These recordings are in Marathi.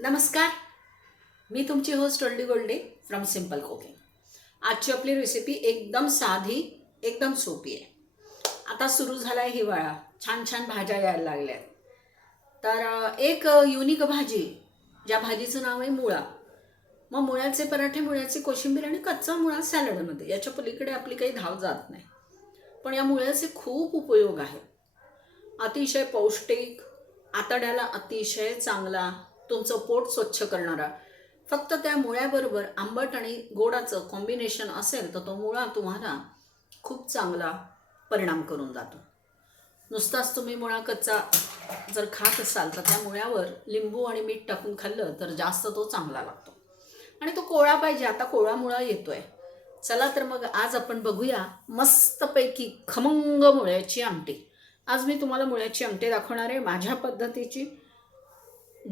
नमस्कार. मी तुमची होस्ट ओल्डी गोल्डे फ्रॉम सिंपल कुकिंग आजची आपली रेसिपी एकदम साधी एकदम सोपी आहे. आता सुरू झाला आहे हिवाळा. छान छान भाज्या यायला लागल्या आहेत तर एक युनिक भाजी ज्या भाजीचं नाव आहे मुळा. मग मुळ्याचे पराठे मुळ्याची कोशिंबीर आणि कच्चा मुळा सॅलडमध्ये. याच्या पलीकडे आपली काही धाव जात नाही. पण या मुळ्याचे खूप उपयोग आहेत. अतिशय पौष्टिक आतड्याला अतिशय चांगला तुमचं पोट स्वच्छ करणारा. फक्त त्या मुळ्याबरोबर आंबट आणि गोडाचं कॉम्बिनेशन असेल तर तो मुळा तुम्हाला खूप चांगला परिणाम करून जातो. नुसताच तुम्ही मुळा कच्चा जर खात असाल तर त्या मुळ्यावर लिंबू आणि मीठ टाकून खाल्लं तर जास्त तो चांगला लागतो. आणि तो कोळा पाहिजे आता कोळा मुळा येतोय. चला तर मग आज आपण बघूया मस्तपैकी खमंग मुळ्याची आमटी. आज मी तुम्हाला मुळ्याची आमटी दाखवणार आहे. माझ्या पद्धतीची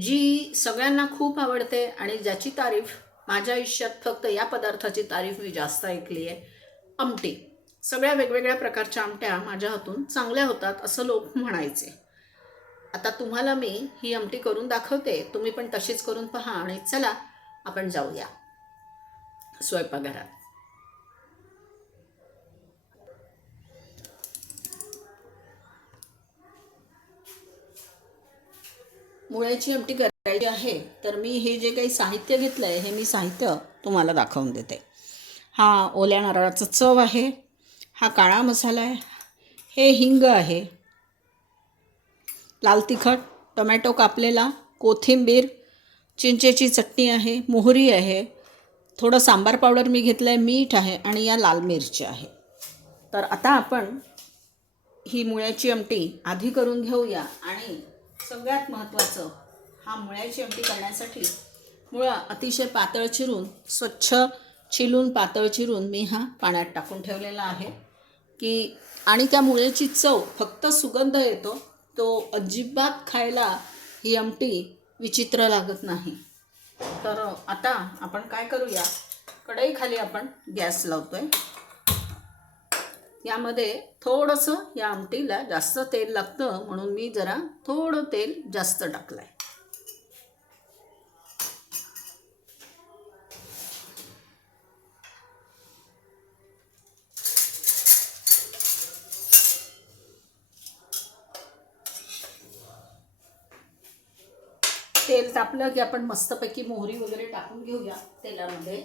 जी सगळ्यांना खूप आवडते आणि ज्याची तारीफ माझ्या आयुष्यात फक्त या पदार्थाची तारीफ मी जास्त ऐकली आहे आमटी. सगळ्या वेगवेगळ्या प्रकारच्या आमट्या माझ्या हातून चांगल्या होतात असं लोक म्हणायचे. आता तुम्हाला मी ही आमटी करून दाखवते तुम्ही पण तशीच करून पहा आणि चला आपण जाऊया. स्वयंपाकघरात. मुळ्याची आमटी करायची आहे तर मी हे जे काही साहित्य घेतलं आहे हे मी साहित्य तुम्हाला दाखवून देते. हा ओल्या नारळाचा चव आहे हा काळा मसाला आहे हे हिंग आहे लाल तिखट टोमॅटो कापलेला कोथिंबीर चिंचेची चटणी आहे मोहरी आहे थोडं सांबार पावडर मी घेतलं आहे मीठ आहे आणि या लाल मिरची आहे. तर आता आपण ही मुळ्याची आमटी आधी करून घेऊया आणि सगळ्यात महत्त्वाचं हा मुळ्याची आमटी करण्यासाठी मुळा अतिशय पातळ चिरून स्वच्छ चिलून पातळ चिरून मी हा पाण्यात टाकून ठेवलेला आहे. की आणि त्या मुळ्याची चव फक्त सुगंध येतो तो अजिबात खायला ही आमटी विचित्र लागत नाही. तर आता आपण काय करूया? कढईखाली आपण गॅस लावतो आहे यामध्ये थोडंसं या आमटीला जास्त तेल लागतं म्हणून मी जरा थोडं तेल जास्त टाकलं आहे तेल तापलं की आपण मस्तपैकी मोहरी वगैरे टाकून घेऊया तेलामध्ये.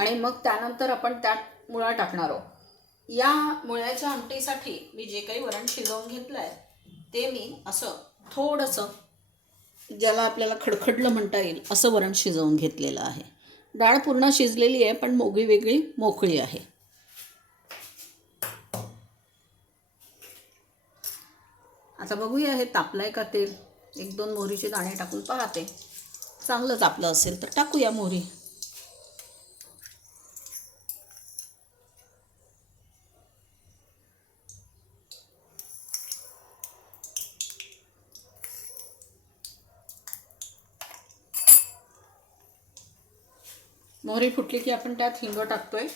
आणि मग त्यानंतर आपण त्यात मुळा टाकणार आहोत. या मुळ्याच्या आमटीसाठी मी जे काही वरण शिजवून घेतलं आहे ते मी असं थोडंसं ज्याला आपल्याला खडखडलं म्हणता येईल असं वरण शिजवून घेतलेलं आहे. डाळ पूर्ण शिजलेली आहे पण मोगी वेगळी मोकळी आहे. आता बघूया हे तापलं आहे का तेल? एक दोन मोहरीचे दाणे टाकून पाहते. चांगलं तापलं असेल तर टाकूया मोहरी. मोहरी फुटली की आपण त्यात हिंग टाकतोय.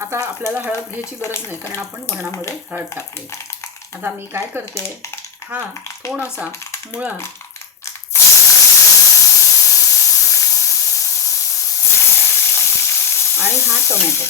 आता आपल्याला हळद घ्यायची गरज नाही कारण आपण वरणामध्ये हळद टाकली. आता मी काय करते हा थोडासा मुळा आणि हा टोमॅटो.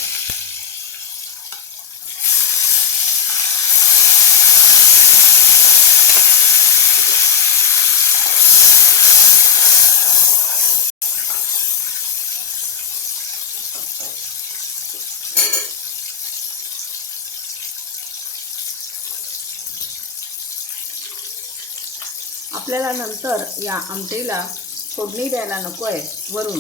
आपल्याला नंतर या आमटीला फोडणी द्यायला नको आहे वरून.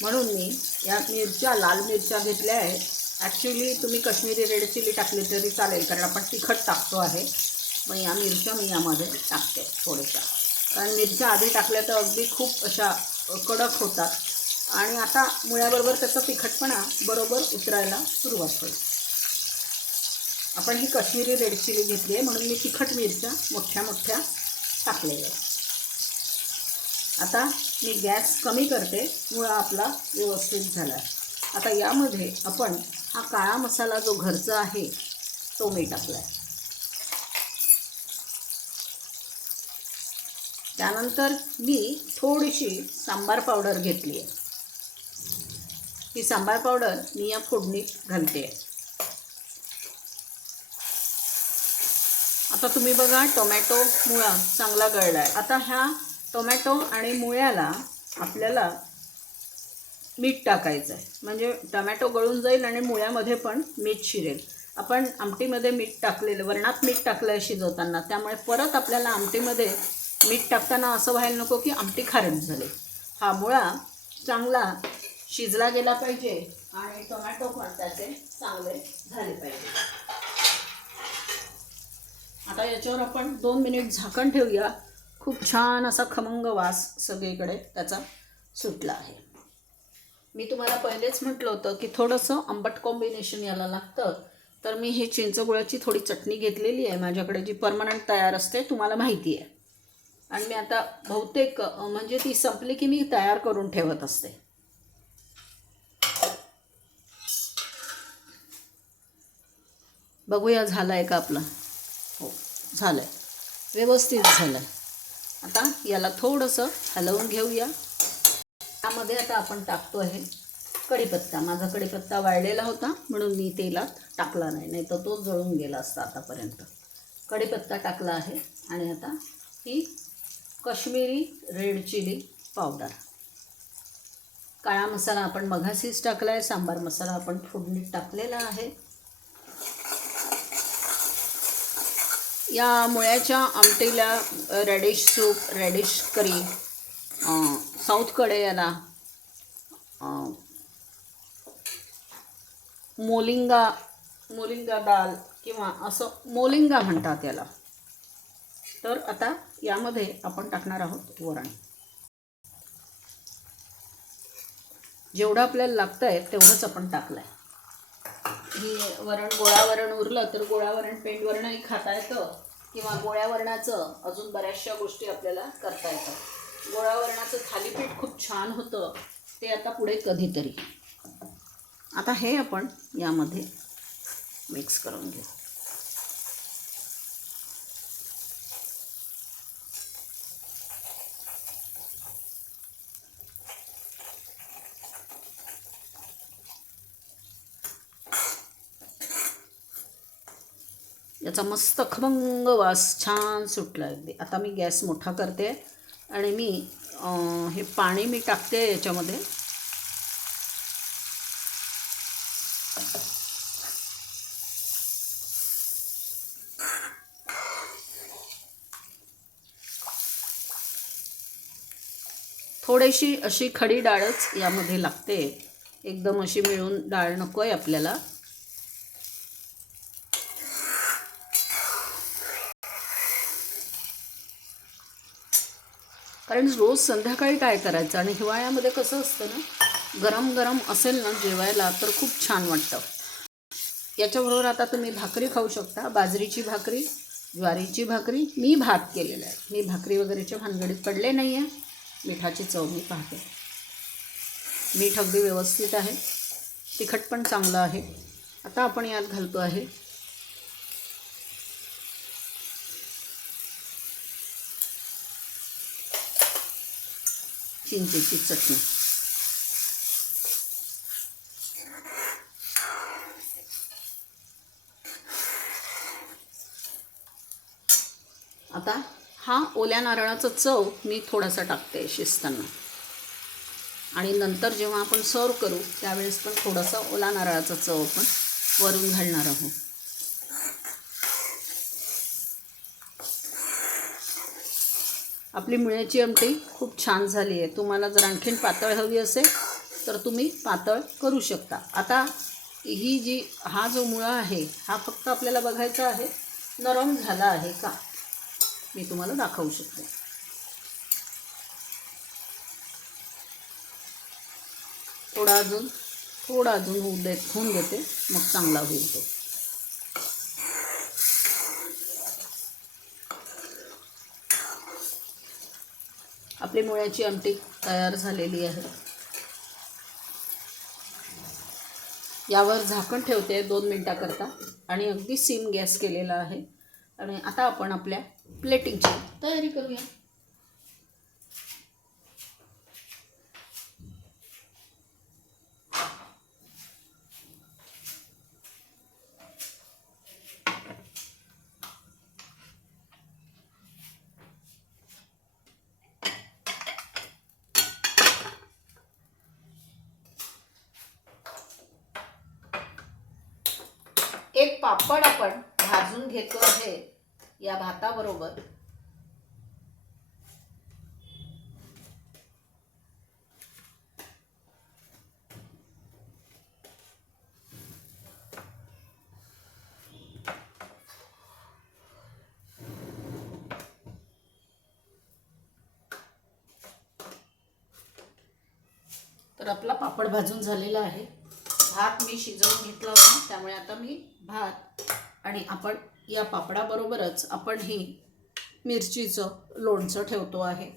म्हणून मी या मिरच्या लाल मिरच्या घेतल्या आहेत. ॲक्च्युली तुम्ही कश्मीरी रेड चिली टाकली तरी चालेल कारण आपण तिखट टाकतो आहे. मग या मिरच्या मी यामध्ये टाकते थोड्याशा. कारण मिरच्या आधी टाकल्या तर अगदी खूप अशा कडक होतात. आणि आता मुळ्याबरोबर त्याचा तिखटपणा बरोबर उतरायला सुरुवात होईल. आपण ही कश्मीरी रेड चिली घेतली आहे म्हणून मी तिखट मिरच्या मोठ्या मोठ्या टाकलेलं आहे. आता मी गॅस कमी करते मुळा आपला व्यवस्थित झाला आहे. आता यामध्ये आपण हा काळा मसाला जो घरचा आहे तो मी टाकला आहे. त्यानंतर मी थोडीशी सांबार पावडर घेतली आहे. ही सांबार पावडर मी या फोडणीत घालते आहे. आता तुम्ही बघा टोमॅटो मुळा चांगला गळला आहे आता ह्या टोमॅटो आणि मुळ्याला आपल्याला मीठ टाकायचं आहे म्हणजे टोमॅटो गळून जाईल आणि मुळ्यामध्ये पण मीठ शिरेल. आपण आमटीमध्ये मीठ टाकलेलं वरणात मीठ टाकलं आहे शिजवताना. त्यामुळे परत आपल्याला आमटीमध्ये मीठ टाकताना असं व्हायला नको की आमटी खारट झाली. हा मुळा चांगला शिजला गेला पाहिजे आणि टोमॅटो पण त्याचे चांगले झाले पाहिजे. आता याच्यावर आपण दोन मिनिट झाकण ठेवूया. खूप छान असा खमंग वास सगळीकडे त्याचा सुटला आहे. मी तुम्हाला पहिलेच म्हटलं होतं की थोडंसं आंबट कॉम्बिनेशन याला लागतं. तर मी हे चिंचगुळाची थोडी चटणी घेतलेली आहे. माझ्याकडे जी परमनंट तयार असते तुम्हाला माहिती आहे. आणि मी आता बहुतेक म्हणजे ती संपली की मी तयार करून ठेवत असते. बघूया झालं आहे का आपलं? झालं आहे व्यवस्थित झालं आहे आता याला थोडंसं हलवून घेऊया. त्यामध्ये आता आपण टाकतो आहे कढीपत्ता. माझा कढीपत्ता वाळलेला होता म्हणून मी तेलात टाकला नाही. नाही तर तो जळून गेला असता आतापर्यंत. कढीपत्ता टाकला आहे आणि आता ही कश्मीरी रेड चिली पावडर. काळा मसाला आपण मघासीच टाकला आहे सांबार मसाला आपण फोडणीत टाकलेला आहे. या मुळ्याच्या आमटीला रेडिश सूप रेडिश करी साऊथकडे याला मोलिंगा मोलिंगा दाल किंवा असं मोलिंगा म्हणतात याला. तर आता यामध्ये आपण टाकणार आहोत वरण. जेवढं आपल्याला लागतं आहे तेवढंच आपण टाकलं आहे ही वरण गोळा वरण उरलं तर गोळा वरण वरणही खाता येतं किंवा गोळ्या वरणाचं अजून बऱ्याचशा गोष्टी आपल्याला करता येतात. गोळा वरणाचं थालीपीठ खूप छान होतं. ते आता पुढे कधीतरी. आता हे आपण यामध्ये मिक्स करून घेऊ. त्याचा मस्त खमंग वास छान सुटला अगदी. आता मी गॅस मोठा करते आणि मी हे पाणी मी टाकते याच्यामध्ये. थोडीशी अशी खडी डाळच यामध्ये लागते. एकदम अशी मिळून डाळ नको आहे आपल्याला. कारण रोज संध्याकाळी काय करायचं? आणि हिवाळ्यामध्ये कसं असतं ना गरम गरम असेल ना जेवायला तर खूप छान वाटतं. याच्याबरोबर आता तुम्ही भाकरी खाऊ शकता. बाजरीची भाकरी ज्वारीची भाकरी मी भात केलेला आहे. मी भाकरी वगैरेच्या भानगडीत पडले नाही आहे मिठाची चव मी पाहते. मीठ अगदी व्यवस्थित आहे. तिखट पण चांगलं आहे. आता आपण यात घालतो आहे चिंचेची चटणी. आता हा ओल्या नारळाचा चव मी थोडासा टाकते शिजताना. आणि नंतर जेव्हा आपण सर्व करू त्यावेळेस पण थोडासा ओला नारळाचा चव आपण वरून घालणार आहोत. आपली मुळ्याची आमटी खूप छान झाली आहे. तुम्हाला जर आणखीन पातळ हवी असेल तर तुम्ही पातळ करू शकता. आता ही जी हा जो मुळा आहे हा फक्त आपल्याला बघायचा आहे नरम झाला आहे का? मी तुम्हाला दाखवू शकते. थोडा अजून थोडा अजून होऊ देत होऊन देते मग चांगला होईल तो. आपली मुळ्याची आमटी तयार झालेली आहे. यावर झाकण ठेवते दोन मिनटाकरता आणि अगदी सिम गॅस केलेला आहे. आणि आता आपण आपल्या प्लेटिंगची तयारी करूया. पापड आपण भाजून घेतो आहे या भाताबरोबर. तर आपला पापड भाजून झालेला आहे. भात मी शिजवून घेतला होता त्यामुळे आता मी भात आणि आपण या पापडाबरोबरच आपण ही मिरचीचं लोणचं ठेवतो आहे.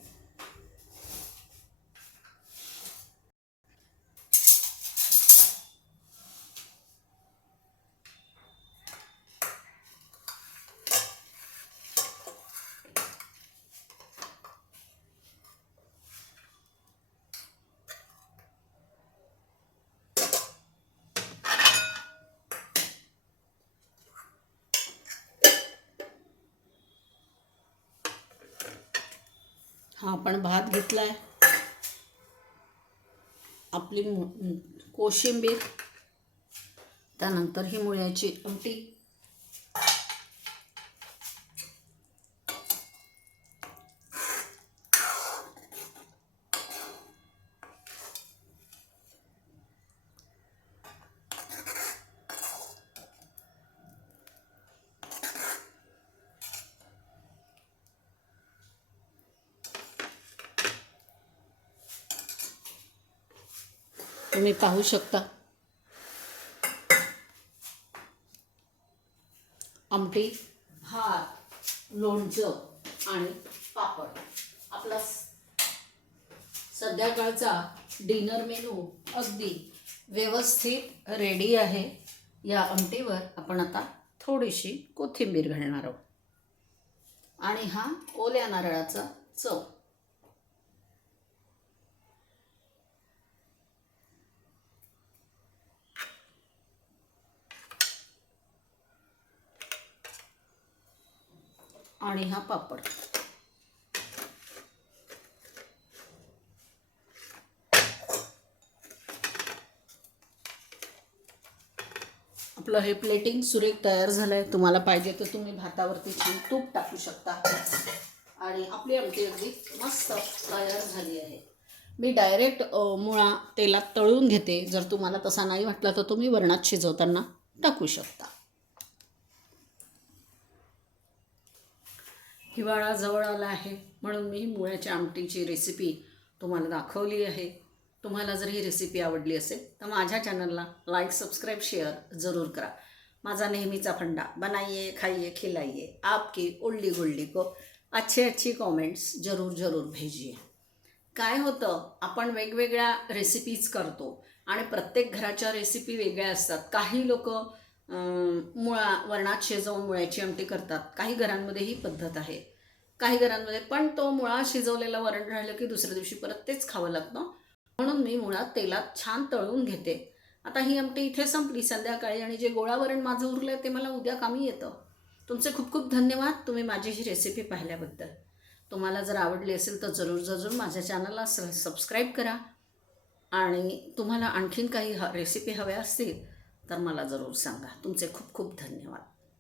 हा आपण भात घेतलाय. आपली कोशिंबीर त्यानंतर ही मुळ्याची आमटी. तुम्ही पाहू शकता. आमटी भात लोणचं आणि पापड. आपला सध्याकाळचा संध्याकाळचा डिनर मेनू अगदी व्यवस्थित रेडी आहे. या आमटीवर आपण आता थोडीशी कोथिंबीर घालणार आहोत. आणि हा ओल्या नारळाचा चव. आणि हा पापड. आपलं हे प्लेटिंग सुरेख तयार झालं आहे तुम्हाला पाहिजे तर तुम्ही भातावरती छान तूप टाकू शकता. आणि आपली आमटी अगदी मस्त तयार झाली आहे. मी डायरेक्ट मुळा तेलात तळून घेते. जर तुम्हाला तसा नाही वाटला तर तुम्ही वरणात शिजवताना टाकू शकता. हिवाळा जवळ आला आहे म्हणून मी मुळ्याच्या आमटीची रेसिपी तुम्हाला दाखवली आहे. तुम्हाला जर ही रेसिपी आवडली असेल तर माझ्या चॅनलला लाईक सबस्क्राईब शेअर जरूर करा. माझा नेहमीचा फंडा बनाइए खाइए खिलाइए आपकी उल्डी गुल्डी को अच्छे अच्छी कॉमेंट्स जरूर जरूर भेजिए. काय होतं आपण वेगवेगळ्या रेसिपीज करतो आणि प्रत्येक घराच्या रेसिपी वेगळ्या असतात. काही लोक मुळा वरणात शिजवून मुळ्याची आमटी करतात. काही घरांमध्ये ही पद्धत आहे. काही घरांमध्ये पण तो मुळा शिजवलेला वरण राहिलं की दुसऱ्या दिवशी परत तेच खावं लागतं. म्हणून मी मुळात तेलात छान तळून घेते. आता ही आमटी इथे संपली. संध्याकाळी आणि जे गोळा वरण माझं उरलं ते मला उद्या कामी येतं. तुमचे खूप खूप धन्यवाद. तुम्ही माझी ही रेसिपी पाहिल्याबद्दल. तुम्हाला जर आवडली असेल तर जरूर जरूर माझ्या चॅनलला स सबस्क्राईब करा. आणि तुम्हाला आणखीन काही ह रेसिपी हव्या असतील तर मला जरूर सांगा. तुमचे खूप खूप धन्यवाद.